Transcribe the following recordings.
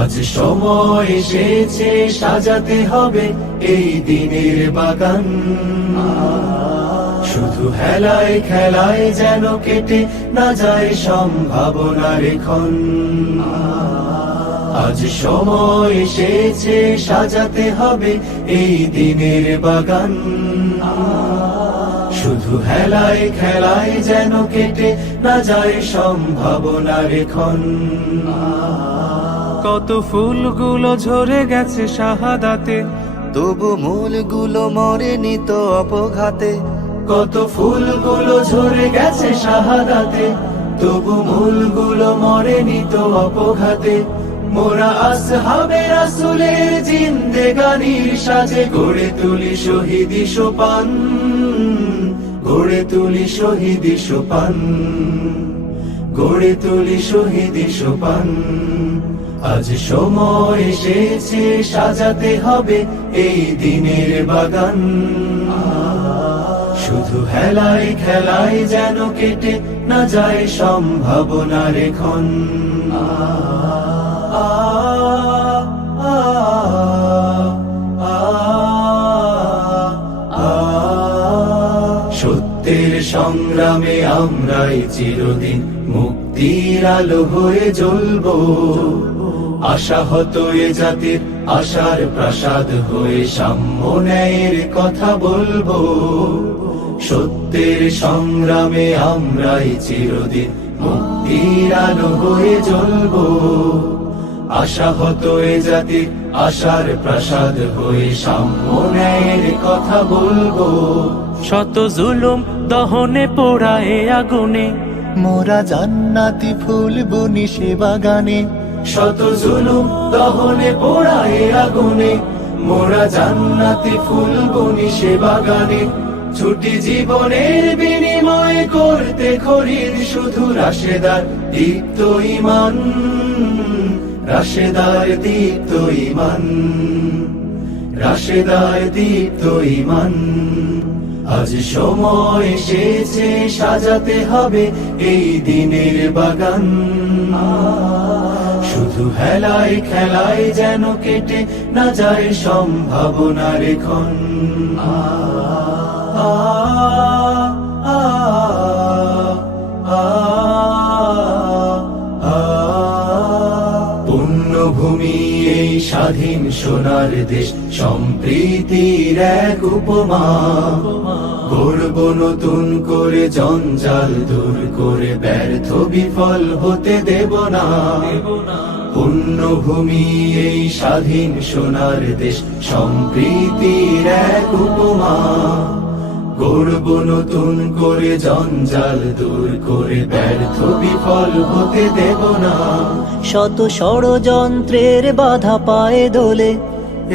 আজ সময় এসেছে সাজাতে হবে এই দিনের বাগান। শুধু হেলায় খেলায় যেন কেটে না যায় সম্ভাবনার ক্ষণ। আজ সময় এসেছে সাজাতে হবে এই দিনের বাগান। শুধু হেলায় খেলায় যেন কেটে না যায় সম্ভাবনার ক্ষণ। কত ফুলগুলো ঝরে গেছে শাহাদাতে, তবু মূলগুলো মরেনি তো অপঘাতে। কত ফুলগুলো ঝরে গেছে শাহাদাতে, তবু মূলগুলো মরেনি তো অপঘাতে। মোরা আসহাবে রাসূলের জিন্দেগানির সাজে গড়ে তুলি শহীদি সোপান, গড়ে তুলি শহীদি সোপান, গড়ে তুলি শহীদি সোপান। আজ সময় এসেছে সাজাতে হবে এই দিনের বাগান। শুধু হেলায় খেলায় যেন কেটে না যায় সম্ভাবনার ক্ষণ। সত্যের সংগ্রামে আমরাই চিরদিন মুক্তির আলো হয়ে জ্বলবো। আশাহত এ জাতির আশার প্রাসাদ হয়ে সাম্য ন্যায়ের কথা বলবো। সত্যের সংগ্রামে আমরাই চিরদিন মুক্তির আলো হয়ে জ্বলবো। আশাহত এ জাতির আশার প্রাসাদ হয়ে সাম্য ন্যায়ের কথা বলবো। শত জুলুম দহনে পোড়ায় আগুনে, মোরা জান্নাতি ফুল বুনি সে বাগানে। শত জুলুম দহনে পোড়ায় আগুনে, মোরা জান্নাতি ফুল বুনি সে বাগানে। ছুটি জীবনের বিনিময় করতে খরিদ শুধু রাশেদার দীপ্ত ঈমান, রাশেদার দীপ্ত ঈমান, রাশেদার দীপ্ত ঈমান। আজ সময় এসেছে সাজাতে হবে এই দিনের বাগান। শুধু হেলায় খেলায় যেন কেটে না যায় সম্ভাবনার ক্ষণ। পুণ্যভূমি এই স্বাধীন সোনার দেশ, সম্প্রীতির এক উপমা। গড়ব নতুন করে জঞ্জাল দূর করে, ব্যর্থ বিফল হতে দেব না। পুণ্যভূমি এই স্বাধীন সোনার দেশ, সম্প্রীতির এক উপমা। গড়ব নতুন করে জঞ্জাল দূর করে, ব্যর্থ বিফল হতে দেব না। শত ষড়যন্ত্রের বাধা পায়ে দোলে,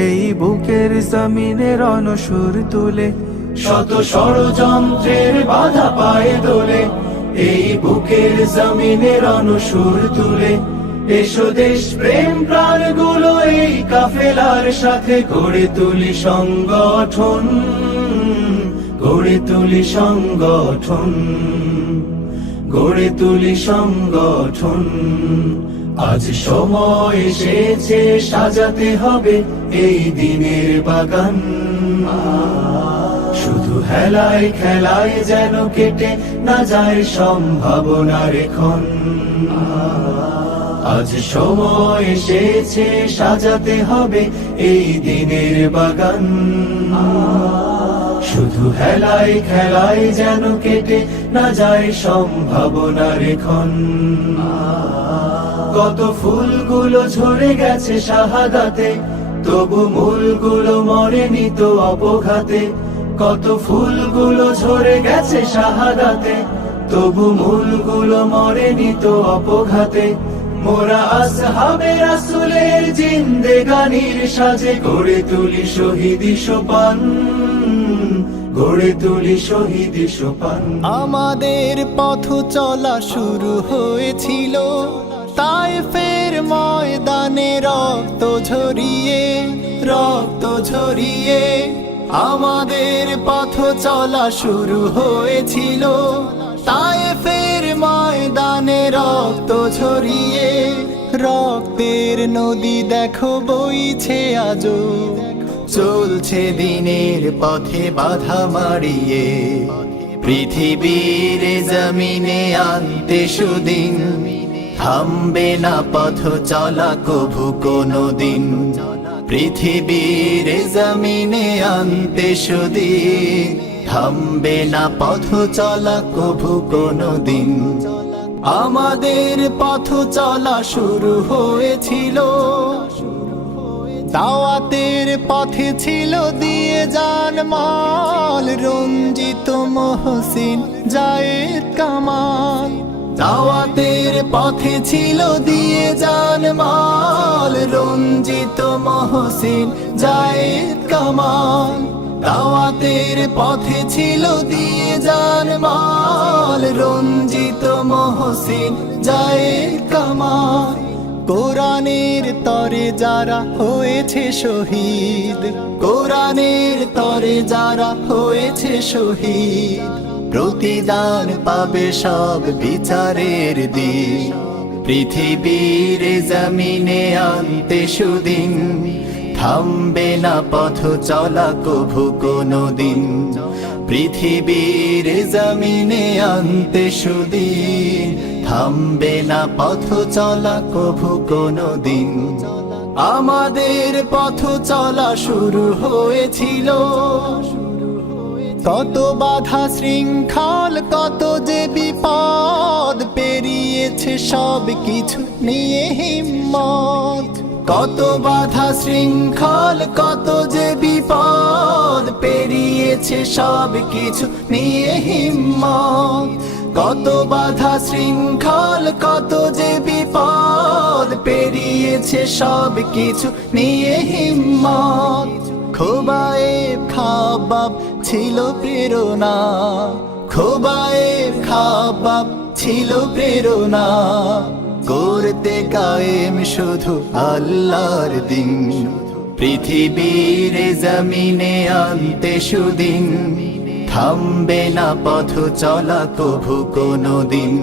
এই বুকের জমিনে রণসুর তুলে। শত ষড়যন্ত্রের বাধা পায়ে দোলে, এই বুকের জমিনে রণসুর তুলে। এসো দেশ প্রেম প্রাণগুলো এই কাফেলার সাথে গড়ে তুলি সংগঠন, গড়ে তুলি সংগঠন, গড়ে তুলি সংগঠন। আজ সময় এসেছে সাজাতে হবে এই দিনের বাগান। শুধু হেলায় খেলায় যেন কেটে না যায় সম্ভাবনার ক্ষণ। আজ সময় এসেছে সাজাতে হবে এই দিনের বাগান। শুধু হেলায় খেলায় যেন কেটে না যায় সম্ভাবনার ক্ষণ। কত ফুলগুলো ঝরে গেছে শাহাদাতে, তবু মূলগুলো মরেনি তো অপঘাতে। কত ফুলগুলো ঝরে গেছে শাহাদাতে, তবু মূলগুলো মরেনি তো অপঘাতে। মোরা আসহাবে রাসূলের জিন্দেগানির সাজে গড়ে তুলি শহীদি সোপান, গড়ে তুলি শহীদি সোপান। আমাদের পথ চলা শুরু হয়েছিল তায়েফের ময়দানে, রক্ত ঝরিয়ে, রক্ত ঝরিয়ে। আমাদের পথ চলা শুরু হয়েছিল তায়েফের ময়দানে, রক্ত ঝরিয়ে, রক্তের নদী দেখো বইছে আজো, চলছে দিনের পথে বাধা মারিয়ে, পৃথিবীর জমিনে আনতে সুদিন, থামবে না পথ চলা কভু কোনো দিন। পৃথিবীর জমিনে আনতে সুদিন, থামবে না পথ চলা কভু কোনো দিন। আমাদের পথ চলা শুরু হয়েছিল, দাওয়াতের পথে ছিল দিয়ে যান মাল, রঞ্জিত মহসিন জায়েদ কামাল। দাওয়াতের পথে ছিল দিয়ে যান মাল, রঞ্জিত মহসিন জায়েদ কামাল। দাওয়াতের পথে ছিল দিয়ে যান মাল, রঞ্জিত মহসিন জায়েদ কামাল। কোরআনের তরে যারা হয়েছে শহীদ, কোরআনের তরে যারা হয়েছে শহীদ, প্রতিদান পাবে সব বিচারের দিন। পৃথিবীর জমিনে আনতে সুদিন, থামবে না পথ চলা কভু কোনো দিন। পৃথিবীর জমিনে আনতে সুদিন, থামবে না পথ চলা কভু কোনো দিন। আমাদের পথ চলা শুরু হয়েছিল, কত বাধা শৃঙ্খল কত যে বিপদ, পেরিয়েছে সব কিছু নিয়ে হিম্মত। কত বাধা শৃঙ্খল কত যে বিপদ, পেরিয়েছে সব কিছু নিয়ে হিম্মত। কত বাধা শৃঙ্খল কত যে বিপদ, পেরিয়েছে সব কিছু নিয়ে হিম্মত। খোবায়েব খাবাব ছিল প্রেরণা, খোবায়েব খাবাব ছিল প্রেরণা, করতে কায়েম শুধু আল্লাহর দিন। পৃথিবীর জমিনে আনতে সুদিন, থামবে না পথ চলা কভু কোনো দিন।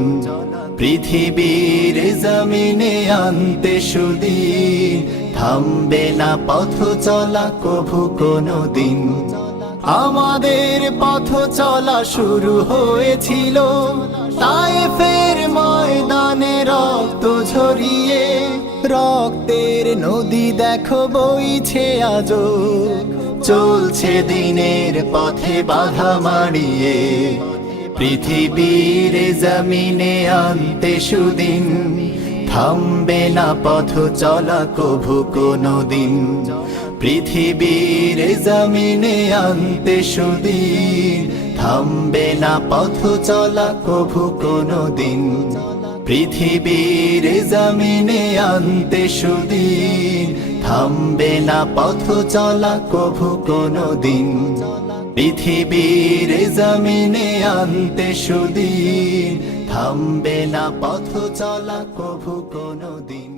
পৃথিবীর জমিনে আনতে সুদিন, থামবে না পথ চলা কভু কোনো দিন। আমাদের পথ চলা শুরু হয়েছিল তায়েফের ময়দানে রক্ত ঝরিয়ে, রক্তের নদী দেখো বইছে আজো, চলছে দিনের পথে বাধা মারিয়ে। পৃথিবীর জমিনে আনতে সুদিন, থামবে না পথ চলা কভু কোনো দিন। পৃথিবীর জমিনে আনতে সুদিন, থামবে না পথ চলা কভু কোনো দিন। পৃথিবীর জমিনে আনতে সুদিন, থামবে না পথ চলা কভু কোনো দিন। পৃথিবীর জমিনে আনতে সুদিন, থামবে না পথ চলা কভু কোনো দিন।